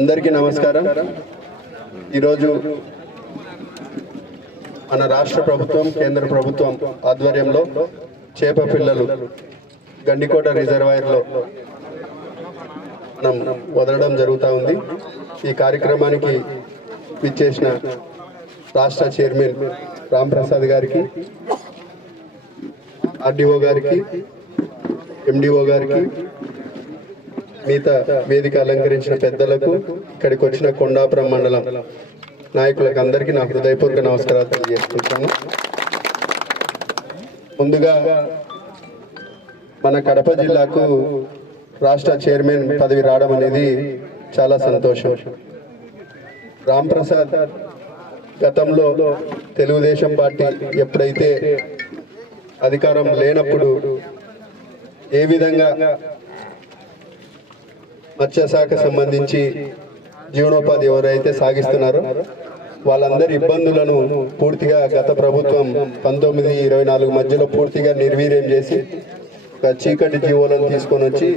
అందరికీ నమస్కారం. ఈరోజు మన రాష్ట్ర ప్రభుత్వం కేంద్ర ప్రభుత్వం ఆధ్వర్యంలో చేప పిల్లలు గండికోట రిజర్వాయర్లో మనం వదలడం జరుగుతూ ఉంది. ఈ కార్యక్రమానికి విచ్చేసిన రాష్ట్ర చైర్మన్ రాంప్రసాద్ గారికి, ఆర్డీఓ గారికి, ఎండిఓ గారికి, మిగతా వేదిక అలంకరించిన పెద్దలకు, ఇక్కడికి వచ్చిన కొండాపురం మండలం నాయకులకు అందరికీ నా హృదయపూర్వక నమస్కారాలు తెలియజేసుకుంటాను. ముందుగా మన కడప జిల్లాకు రాష్ట్ర చైర్మన్ పదవి రావడం అనేది చాలా సంతోషం. రాంప్రసాద్ గతంలో తెలుగుదేశం పార్టీ ఎప్పుడైతే అధికారం లేనప్పుడు ఏ విధంగా మత్స్యశాఖ సంబంధించి జీవనోపాధి ఎవరైతే సాగిస్తున్నారో వాళ్ళందరి ఇబ్బందులను పూర్తిగా గత ప్రభుత్వం 19-24 మధ్యలో పూర్తిగా నిర్వీర్యం చేసి ఒక చీకటి జీవోలను తీసుకొని వచ్చి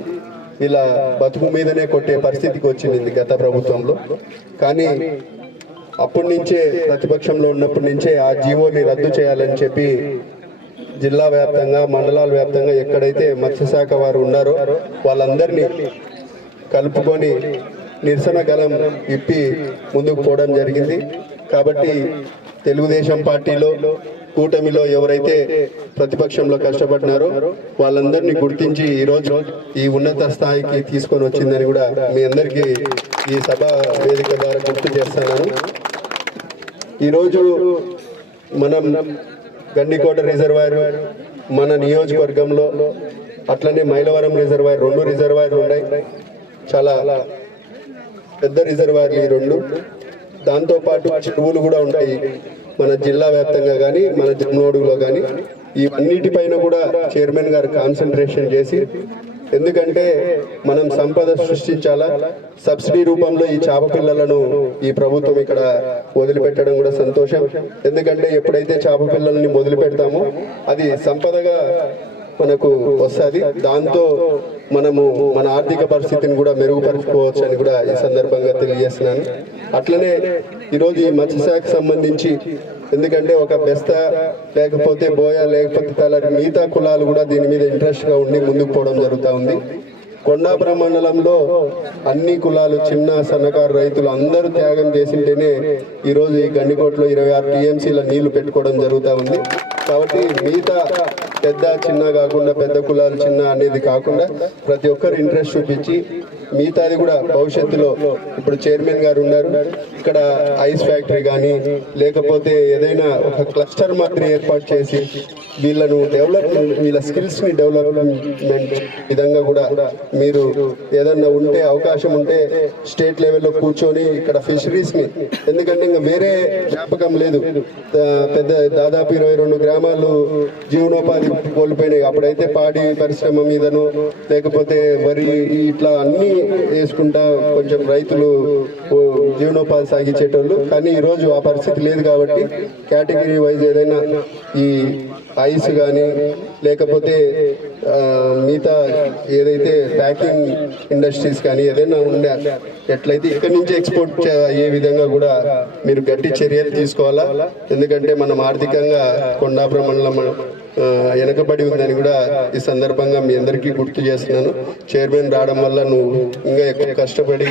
ఇలా బతుకు మీదనే కొట్టే పరిస్థితికి వచ్చింది గత ప్రభుత్వంలో. కానీ అప్పటి నుంచే ప్రతిపక్షంలో ఉన్నప్పటి నుంచే ఆ జీవోని రద్దు చేయాలని చెప్పి జిల్లా వ్యాప్తంగా, మండలాల వ్యాప్తంగా ఎక్కడైతే మత్స్యశాఖ వారు ఉన్నారో వాళ్ళందరినీ కలుపుకొని నిరసన గలం ఇప్పి ముందుకు పోవడం జరిగింది. కాబట్టి తెలుగుదేశం పార్టీలో, కూటమిలో ఎవరైతే ప్రతిపక్షంలో కష్టపడినారో వాళ్ళందరినీ గుర్తించి ఈరోజు ఈ ఉన్నత స్థాయికి తీసుకొని వచ్చిందని కూడా మీ అందరికీ ఈ సభ వేదిక ద్వారా గుర్తు చేస్తున్నాను. ఈరోజు మనం గండికోట రిజర్వాయర్ మన నియోజకవర్గంలో, అట్లనే మైలవరం రిజర్వాయర్, 2 రిజర్వాయర్లు ఉన్నాయి. చాలా పెద్ద రిజర్వాయర్లు ఈ 2. దాంతోపాటు చెరువులు కూడా ఉంటాయి మన జిల్లా వ్యాప్తంగా కానీ, మన జమ్నోడులో కానీ. ఈ అన్నిటిపైన కూడా చైర్మన్ గారు కాన్సన్ట్రేషన్ చేసి, ఎందుకంటే మనం సంపద సృష్టించాలా, సబ్సిడీ రూపంలో ఈ చేప పిల్లలను ఈ ప్రభుత్వం ఇక్కడ వదిలిపెట్టడం కూడా సంతోషం. ఎందుకంటే ఎప్పుడైతే చేప పిల్లల్ని వదిలిపెడతామో అది సంపదగా మనకు వస్తుంది. దాంతో మనము మన ఆర్థిక పరిస్థితిని కూడా మెరుగుపరుచుకోవచ్చు అని కూడా ఈ సందర్భంగా తెలియజేస్తున్నాను. అట్లనే ఈరోజు ఈ మత్స్యశాఖ సంబంధించి, ఎందుకంటే ఒక బెస్త లేకపోతే బోయ లేకపోతే తలారి మిగతా కులాలు కూడా దీని మీద ఇంట్రెస్ట్గా ఉండి ముందుకు పోవడం జరుగుతూ ఉంది. కొండాపురం మండలంలో అన్ని కులాలు, చిన్న సన్నకారు రైతులు అందరూ త్యాగం చేసింటేనే ఈరోజు ఈ గండికోటలో 26 టీఎంసీల నీళ్లు పెట్టుకోవడం జరుగుతూ ఉంది. కాబట్టి మిగతా పెద్ద చిన్న కాకుండా, పెద్ద కులాలు చిన్న అనేది కాకుండా ప్రతి ఒక్కరు ఇంట్రెస్ట్ చూపించి మిగతాది కూడా భవిష్యత్తులో, ఇప్పుడు చైర్మన్ గారు ఉన్నారు, ఇక్కడ ఐస్ ఫ్యాక్టరీ కానీ లేకపోతే ఏదైనా ఒక క్లస్టర్ మాత్రం ఏర్పాటు చేసి వీళ్ళను డెవలప్మెంట్, వీళ్ళ స్కిల్స్ని డెవలప్మెంట్ విధంగా కూడా మీరు ఏదన్నా ఉంటే, అవకాశం ఉంటే స్టేట్ లెవెల్లో కూర్చొని ఇక్కడ ఫిషరీస్ని, ఎందుకంటే ఇంకా వేరే జ్ఞాపకం లేదు. పెద్ద దాదాపు 22 గ్రామాలు జీవనోపాధి కోల్పోయినాయి. అప్పుడైతే పాడి పరిశ్రమ మీదను లేకపోతే వరి ఇట్లా అన్ని వేసుకుంటా కొంచెం రైతులు జీవనోపాధి సాగించేటోళ్ళు. కానీ ఈరోజు ఆ పరిస్థితి లేదు. కాబట్టి కేటగిరీ వైజ్ ఏదైనా ఈ ఐస్ కానీ లేకపోతే మిగతా ఏదైతే ప్యాకింగ్ ఇండస్ట్రీస్ కానీ ఏదైనా ఉండే ఎట్లయితే ఇక్కడి నుంచి ఎక్స్పోర్ట్ అయ్యే విధంగా కూడా మీరు గట్టి చర్యలు తీసుకోవాలా. ఎందుకంటే మనం ఆర్థికంగా కొండాపురం మండలం వెనకబడి ఉందని కూడా ఈ సందర్భంగా మీ అందరికీ గుర్తు చేస్తున్నాను. చైర్మన్ రావడం వల్ల నువ్వు ఇంకా ఎక్కువ కష్టపడి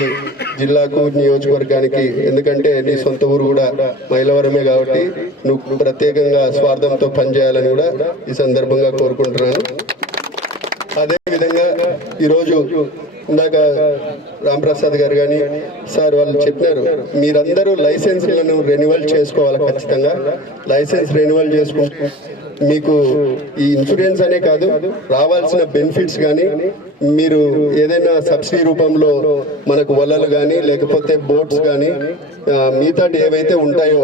జిల్లాకు, నియోజకవర్గానికి, ఎందుకంటే నీ సొంత ఊరు కూడా మైలవరమే కాబట్టి నువ్వు ప్రత్యేకంగా స్వార్థంతో పనిచేయాలని కూడా ఈ సందర్భంగా కోరుకుంటున్నాను. అదేవిధంగా ఈరోజు ఇందాక రాంప్రసాద్ గారు కానీ సార్ వాళ్ళు చెప్పినారు, మీరందరూ లైసెన్స్లను రెన్యువల్ చేసుకోవాలి. ఖచ్చితంగా లైసెన్స్ రెన్యువల్ చేసుకుంటే మీకు ఈ ఇన్సూరెన్స్ అనే కాదు, రావాల్సిన బెనిఫిట్స్ కానీ, మీరు ఏదైనా సబ్సిడీ రూపంలో మనకు వలలు కానీ లేకపోతే బోట్స్ కానీ మిగతాటి ఏవైతే ఉంటాయో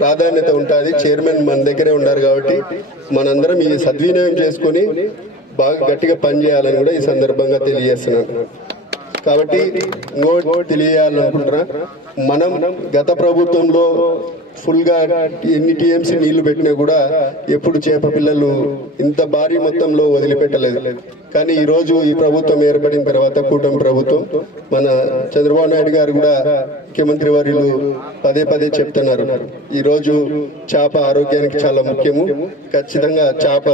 ప్రాధాన్యత ఉంటుంది. చైర్మన్ మన దగ్గరే ఉన్నారు కాబట్టి మనందరం ఈ సద్వినియోగం చేసుకొని బాగా గట్టిగా పనిచేయాలని కూడా ఈ సందర్భంగా తెలియజేస్తున్నాను. కాబట్టి ఇంకోటి తెలియాలనుకుంటున్నా, మనం గత ప్రభుత్వంలో ఫుల్గా ఎన్ని టీఎంసీ నీళ్లు పెట్టినా కూడా ఎప్పుడు చేప పిల్లలు ఇంత భారీ మొత్తంలో వదిలిపెట్టలేదు. కానీ ఈరోజు ఈ ప్రభుత్వం ఏర్పడిన తర్వాత కూటమి ప్రభుత్వం మన చంద్రబాబు నాయుడు గారు కూడా ముఖ్యమంత్రి వర్యులు పదే పదే చెప్తున్నారు, ఈరోజు చేప ఆరోగ్యానికి చాలా ముఖ్యము, ఖచ్చితంగా చేప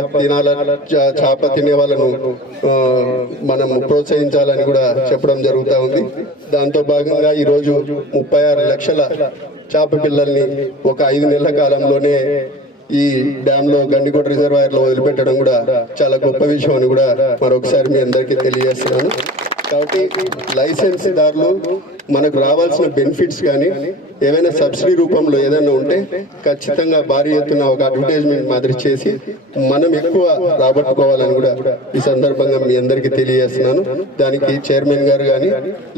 తినే వాళ్ళను మనం ప్రోత్సహించాలని కూడా చెప్పడం జరుగుతూ ఉంది. దాంతో భాగంగా ఈరోజు 36 లక్షల చేప పిల్లల్ని ఒక 5 నెలల కాలంలోనే ఈ డ్యామ్ లో గండికోట రిజర్వాయర్ లో వదిలిపెట్టడం కూడా చాలా గొప్ప విషయం అని కూడా మరొకసారి మీ అందరికీ తెలియజేస్తున్నాను. కాబట్టి లైసెన్స్ దారులు మనకు రావాల్సిన బెనిఫిట్స్ కానీ ఏవైనా సబ్సిడీ రూపంలో ఏదైనా ఉంటే ఖచ్చితంగా భారీ ఎత్తున ఒక అడ్వర్టైజ్మెంట్ మాదిరి చేసి మనం ఎక్కువ రాబట్టుకోవాలని కూడా ఈ సందర్భంగా మీ అందరికీ తెలియజేస్తున్నాను. దానికి చైర్మన్ గారు కానీ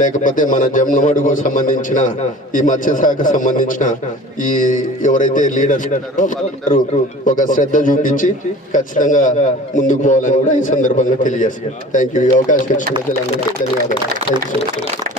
లేకపోతే మన జమ్మనమడుగు సంబంధించిన ఈ మత్స్యశాఖ సంబంధించిన ఈ ఎవరైతే లీడర్స్ ఉన్నారో వాళ్ళందరూ ఒక శ్రద్ధ చూపించి ఖచ్చితంగా ముందుకు పోవాలని కూడా ఈ సందర్భంగా తెలియజేస్తున్నాను. Thank you. ఈ అవకాశం ఇచ్చిన ప్రజలందరికీ ధన్యవాదాలు. Thank you so much.